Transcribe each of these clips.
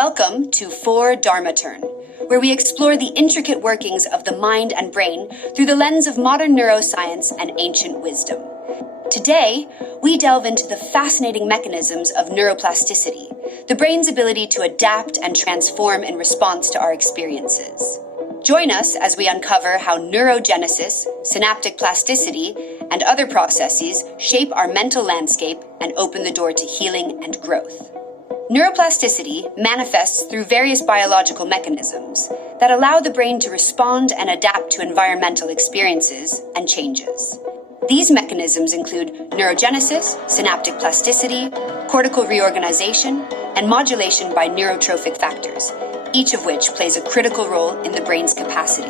Welcome to 4 Dharma Turn, where we explore the intricate workings of the mind and brain through the lens of modern neuroscience and ancient wisdom. Today, we delve into the fascinating mechanisms of neuroplasticity, the brain's ability to adapt and transform in response to our experiences. Join us as we uncover how neurogenesis, synaptic plasticity, and other processes shape our mental landscape and open the door to healing and growth. Neuroplasticity manifests through various biological mechanisms that allow the brain to respond and adapt to environmental experiences and changes. These mechanisms include neurogenesis, synaptic plasticity, cortical reorganization, and modulation by neurotrophic factors, each of which plays a critical role in the brain's capacity.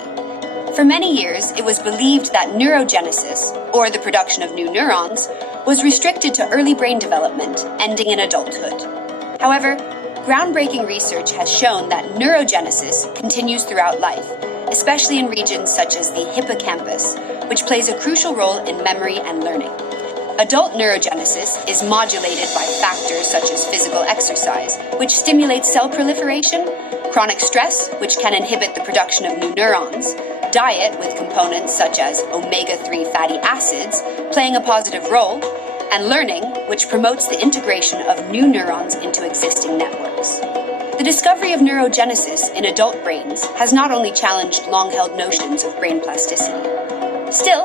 For many years, it was believed that neurogenesis, or the production of new neurons, was restricted to early brain development, ending in adulthood. However, groundbreaking research has shown that neurogenesis continues throughout life, especially in regions such as the hippocampus, which plays a crucial role in memory and learning. Adult neurogenesis is modulated by factors such as physical exercise, which stimulates cell proliferation, chronic stress, which can inhibit the production of new neurons, diet with components such as omega-3 fatty acids playing a positive role, and learning, which promotes the integration of new neurons into existing networks. The discovery of neurogenesis in adult brains has not only challenged long-held notions of brain plasticity. Still,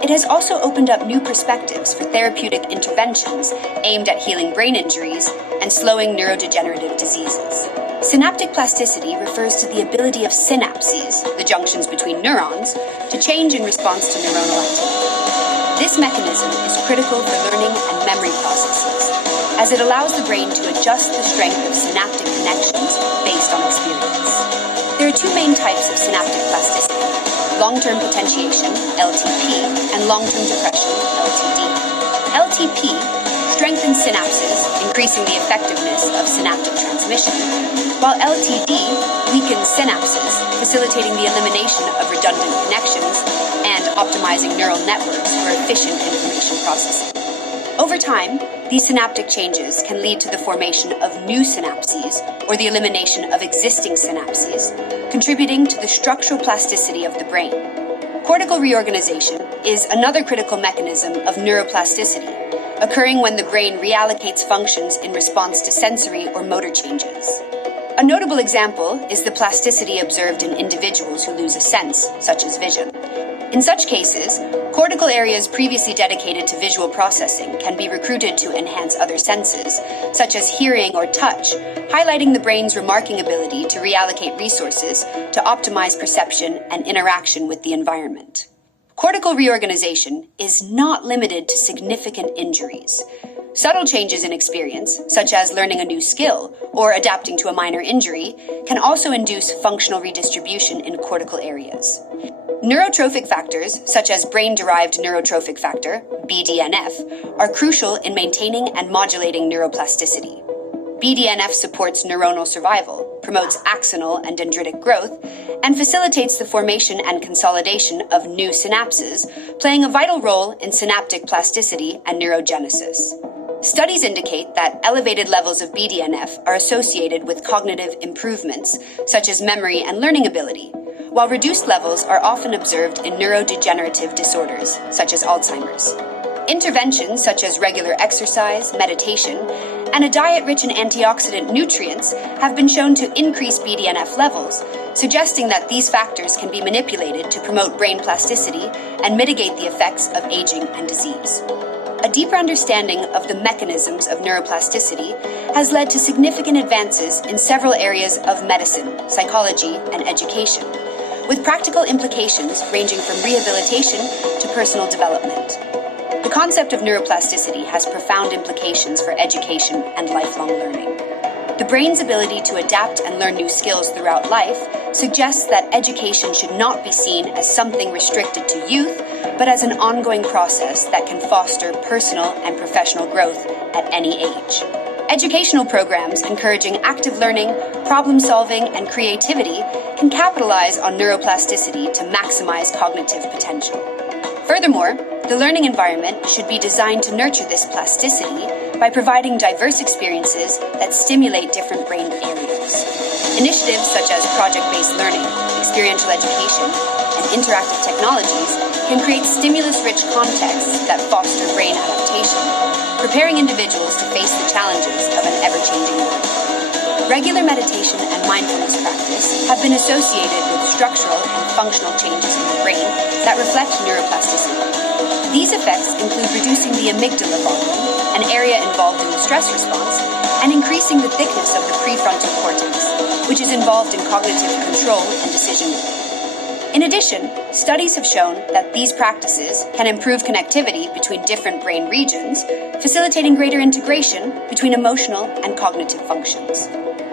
it has also opened up new perspectives for therapeutic interventions aimed at healing brain injuries and slowing neurodegenerative diseases. Synaptic plasticity refers to the ability of synapses, the junctions between neurons, to change in response to neuronal activity. This mechanism is critical for learning and memory processes, as it allows the brain to adjust the strength of synaptic connections based on experience. There are two main types of synaptic plasticity: long-term potentiation, LTP, and long-term depression, LTD. LTP strengthens synapses, increasing the effectiveness of synaptic transmission, while LTD weakens synapses, facilitating the elimination of redundant connections and optimizing neural networks for efficient information processing. Over time, these synaptic changes can lead to the formation of new synapses or the elimination of existing synapses, contributing to the structural plasticity of the brain. Cortical reorganization is another critical mechanism of neuroplasticity, occurring when the brain reallocates functions in response to sensory or motor changes. A notable example is the plasticity observed in individuals who lose a sense, such as vision. In such cases, cortical areas previously dedicated to visual processing can be recruited to enhance other senses, such as hearing or touch, highlighting the brain's remarking ability to reallocate resources to optimize perception and interaction with the environment. Cortical reorganization is not limited to significant injuries. Subtle changes in experience, such as learning a new skill or adapting to a minor injury, can also induce functional redistribution in cortical areas. Neurotrophic factors, such as brain-derived neurotrophic factor, BDNF, are crucial in maintaining and modulating neuroplasticity. BDNF supports neuronal survival, promotes axonal and dendritic growth, and facilitates the formation and consolidation of new synapses, playing a vital role in synaptic plasticity and neurogenesis. Studies indicate that elevated levels of BDNF are associated with cognitive improvements, such as memory and learning ability, while reduced levels are often observed in neurodegenerative disorders, such as Alzheimer's. Interventions such as regular exercise, meditation, and a diet rich in antioxidant nutrients have been shown to increase BDNF levels, suggesting that these factors can be manipulated to promote brain plasticity and mitigate the effects of aging and disease. A deeper understanding of the mechanisms of neuroplasticity has led to significant advances in several areas of medicine, psychology, and education, with practical implications ranging from rehabilitation to personal development. The concept of neuroplasticity has profound implications for education and lifelong learning. The brain's ability to adapt and learn new skills throughout life suggests that education should not be seen as something restricted to youth, but as an ongoing process that can foster personal and professional growth at any age. Educational programs encouraging active learning, problem solving, and creativity can capitalize on neuroplasticity to maximize cognitive potential. Furthermore, the learning environment should be designed to nurture this plasticity by providing diverse experiences that stimulate different brain areas. Initiatives such as project-based learning, experiential education, and interactive technologies can create stimulus-rich contexts that foster brain adaptation, preparing individuals to face the challenges of an ever-changing world. Regular meditation and mindfulness practice have been associated with structural and functional changes in the brain that reflect neuroplasticity. These effects include reducing the amygdala volume, an area involved in the stress response, and increasing the thickness of the prefrontal cortex, which is involved in cognitive control and decision-making. In addition, studies have shown that these practices can improve connectivity between different brain regions, facilitating greater integration between emotional and cognitive functions.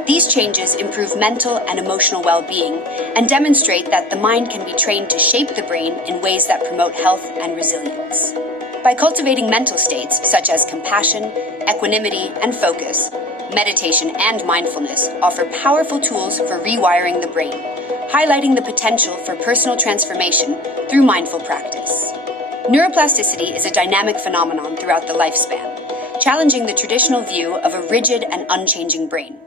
These changes improve mental and emotional well-being and demonstrate that the mind can be trained to shape the brain in ways that promote health and resilience. By cultivating mental states such as compassion, equanimity, and focus, meditation and mindfulness offer powerful tools for rewiring the brain, highlighting the potential for personal transformation through mindful practice. Neuroplasticity is a dynamic phenomenon throughout the lifespan, challenging the traditional view of a rigid and unchanging brain.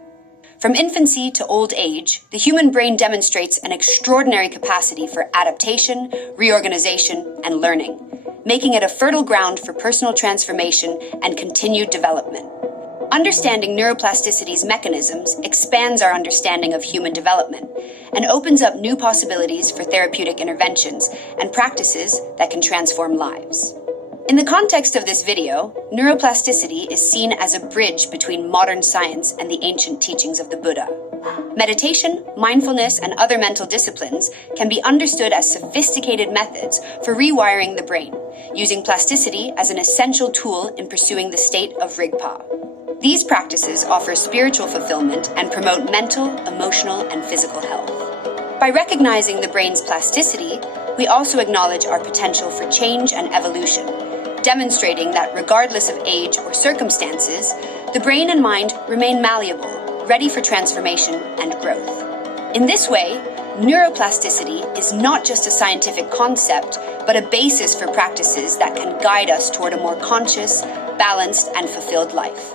From infancy to old age, the human brain demonstrates an extraordinary capacity for adaptation, reorganization, and learning, making it a fertile ground for personal transformation and continued development. Understanding neuroplasticity's mechanisms expands our understanding of human development and opens up new possibilities for therapeutic interventions and practices that can transform lives. In the context of this video, neuroplasticity is seen as a bridge between modern science and the ancient teachings of the Buddha. Meditation, mindfulness, and other mental disciplines can be understood as sophisticated methods for rewiring the brain, using plasticity as an essential tool in pursuing the state of Rigpa. These practices offer spiritual fulfillment and promote mental, emotional, and physical health. By recognizing the brain's plasticity, we also acknowledge our potential for change and evolution, demonstrating that regardless of age or circumstances, the brain and mind remain malleable, ready for transformation and growth. In this way, neuroplasticity is not just a scientific concept, but a basis for practices that can guide us toward a more conscious, balanced, and fulfilled life.